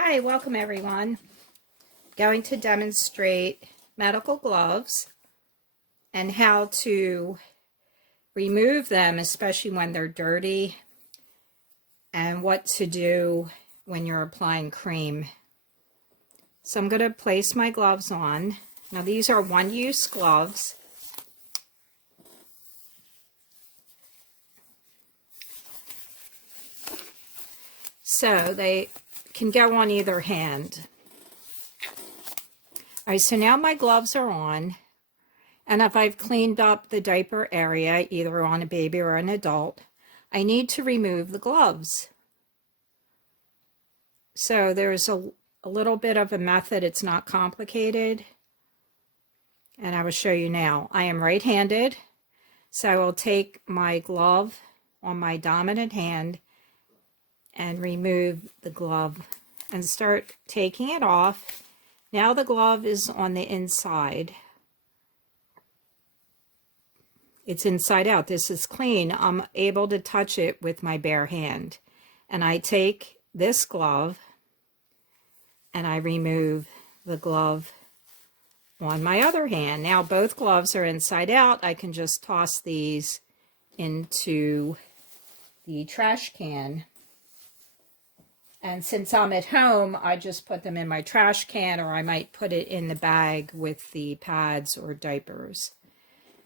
Hi, welcome everyone. Going to demonstrate medical gloves and how to remove them, especially when they're dirty, and what to do when you're applying cream. So I'm going to place my gloves on. Now these are one-use gloves. So they can go on either hand. All right, so now my gloves are on, and if I've cleaned up the diaper area, either on a baby or an adult, I need to remove the gloves. So there's a little bit of a method. It's not complicated, and I will show you now. I am right-handed, so I will take my glove on my dominant hand and remove the glove and start taking it off. Now the glove is on the inside. It's inside out. This is clean. I'm able to touch it with my bare hand. And I take this glove and I remove the glove on my other hand. Now both gloves are inside out. I can just toss these into the trash can. And since I'm at home, I just put them in my trash can, or I might put it in the bag with the pads or diapers.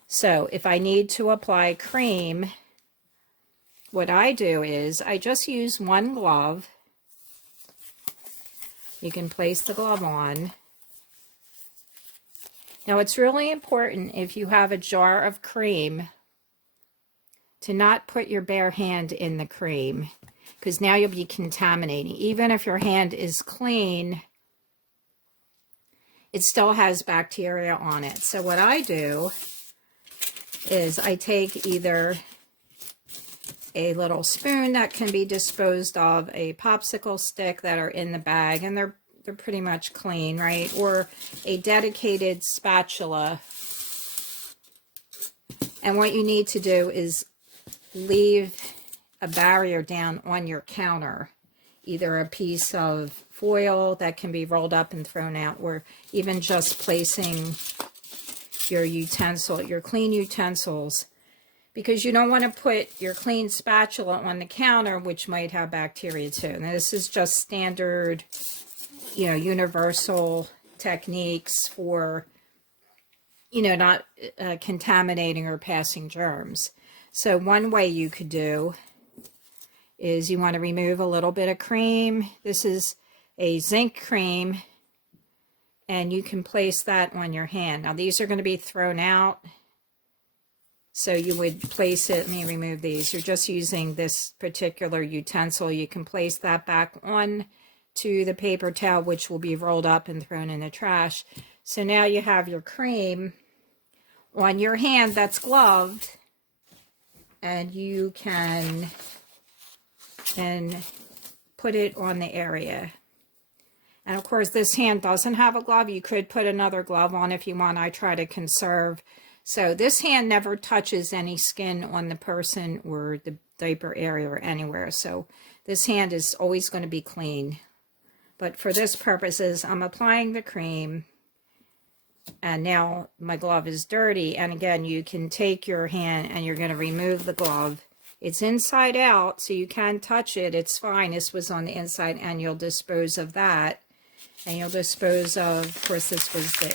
So if I need to apply cream, what I do is I just use one glove. You can place the glove on. Now it's really important, if you have a jar of cream, to not put your bare hand in the cream, because now you'll be contaminating. Even if your hand is clean, it still has bacteria on it. So what I do is I take either a little spoon that can be disposed of, a popsicle stick that are in the bag, and they're pretty much clean, right? Or a dedicated spatula. And what you need to do is leave a barrier down on your counter, either a piece of foil that can be rolled up and thrown out, or even just placing your utensil, your clean utensils, because you don't want to put your clean spatula on the counter, which might have bacteria too. Now this is just standard, universal techniques for, not contaminating or passing germs. So one way you could do is you want to remove a little bit of cream. This is a zinc cream, and you can place that on your hand. Now these are going to be thrown out, so you would place it. Let me remove these. You're just using this particular utensil. You can place that back on to the paper towel, which will be rolled up and thrown in the trash. So now you have your cream on your hand that's gloved, and you can then put it on the area. And of course, this hand doesn't have a glove. You could put another glove on if you want. I try to conserve. So this hand never touches any skin on the person or the diaper area or anywhere. So this hand is always going to be clean. But for this purposes, I'm applying the cream. And now my glove is dirty. And again, you can take your hand and you're going to remove the glove. It's inside out, so you can touch it. It's fine. This was on the inside, and you'll dispose of that. And you'll dispose of course, this was the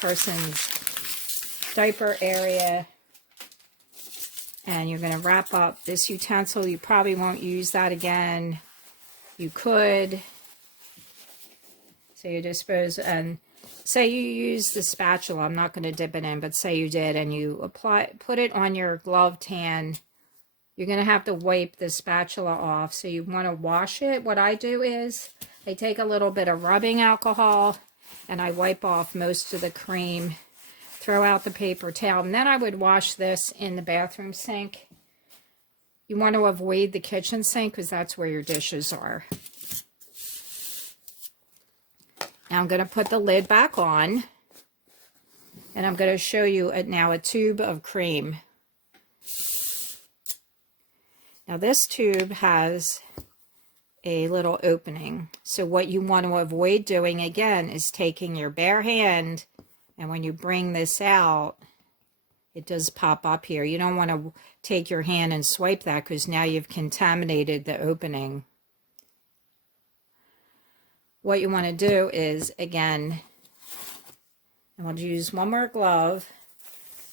person's diaper area. And you're going to wrap up this utensil. You probably won't use that again. You could. So you dispose, and say you use the spatula. I'm not going to dip it in, but say you did, and you put it on your gloved hand. You're going to have to wipe the spatula off, so you want to wash it. What I do is I take a little bit of rubbing alcohol and I wipe off most of the cream, throw out the paper towel, and then I would wash this in the bathroom sink. You want to avoid the kitchen sink because that's where your dishes are. Now I'm going to put the lid back on, and I'm going to show you now a tube of cream. Now this tube has a little opening. So what you want to avoid doing again is taking your bare hand, and when you bring this out, it does pop up here. You don't want to take your hand and swipe that, because now you've contaminated the opening. What you want to do is, again, and we'll use one more glove.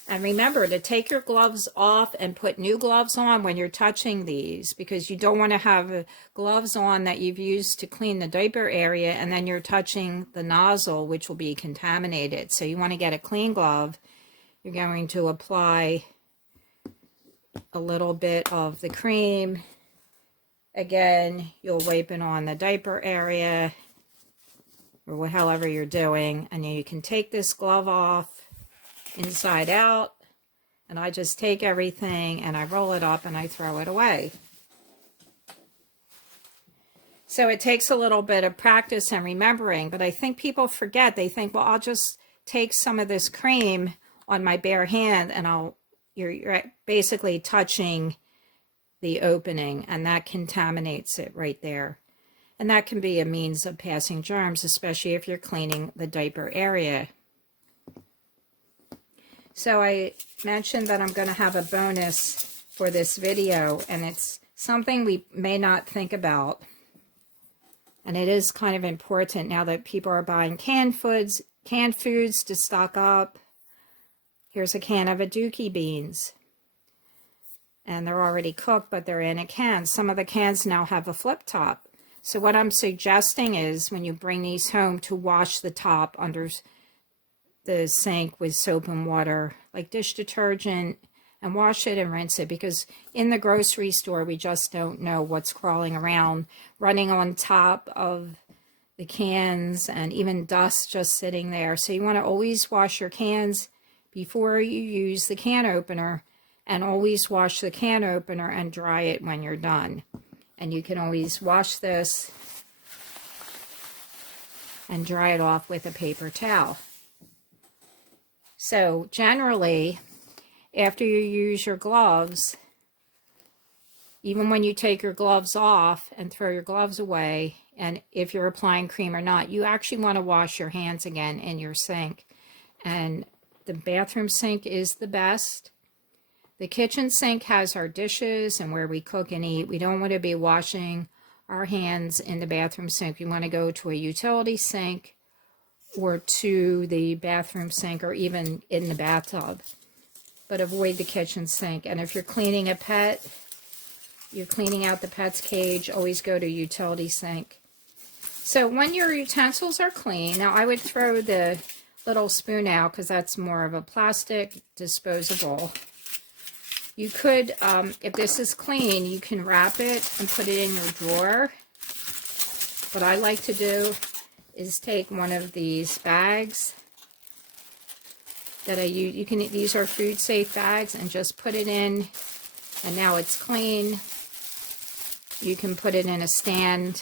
And remember to take your gloves off and put new gloves on when you're touching these, because you don't want to have gloves on that you've used to clean the diaper area and then you're touching the nozzle, which will be contaminated. So you want to get a clean glove. You're going to apply a little bit of the cream. Again, you'll wipe it on the diaper area or however you're doing, and then you can take this glove off inside out, and I just take everything and I roll it up and I throw it away. So it takes a little bit of practice and remembering, but I think people forget. They think, well, I'll just take some of this cream on my bare hand and you're basically touching the opening, and that contaminates it right there. And that can be a means of passing germs, especially if you're cleaning the diaper area. So I mentioned that I'm going to have a bonus for this video, and it's something we may not think about. And it is kind of important now that people are buying canned foods to stock up. Here's a can of aduki beans. And they're already cooked, but they're in a can. Some of the cans now have a flip top. So what I'm suggesting is when you bring these home, to wash the top under the sink with soap and water, like dish detergent, and wash it and rinse it, because in the grocery store we just don't know what's crawling around, running on top of the cans, and even dust just sitting there. So you want to always wash your cans before you use the can opener, and always wash the can opener and dry it when you're done. And you can always wash this and dry it off with a paper towel. So generally, after you use your gloves, even when you take your gloves off and throw your gloves away, and if you're applying cream or not, you actually want to wash your hands again in your sink. And the bathroom sink is the best. The kitchen sink has our dishes and where we cook and eat. We don't want to be washing our hands in the bathroom sink. We want to go to a utility sink or to the bathroom sink, or even in the bathtub, but avoid the kitchen sink. And if you're cleaning a pet, you're cleaning out the pet's cage, always go to utility sink. So when your utensils are clean, now I would throw the little spoon out because that's more of a plastic disposable. You could, if this is clean, you can wrap it and put it in your drawer. What I like to do is take one of these bags that I use. These are food safe bags, and just put it in, and now it's clean. You can put it in a stand,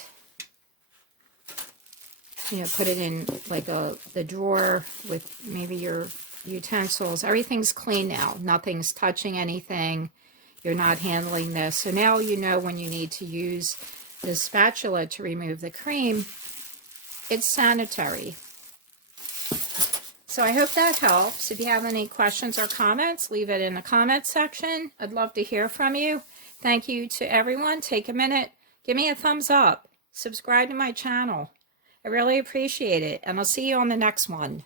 put it in like the drawer with maybe your utensils. Everything's clean now. Nothing's touching anything. You're not handling this. So now you know when you need to use the spatula to remove the cream. It's sanitary. So I hope that helps. If you have any questions or comments, leave it in the comment section. I'd love to hear from you. Thank you to everyone. Take a minute. Give me a thumbs up. Subscribe to my channel. I really appreciate it. And I'll see you on the next one.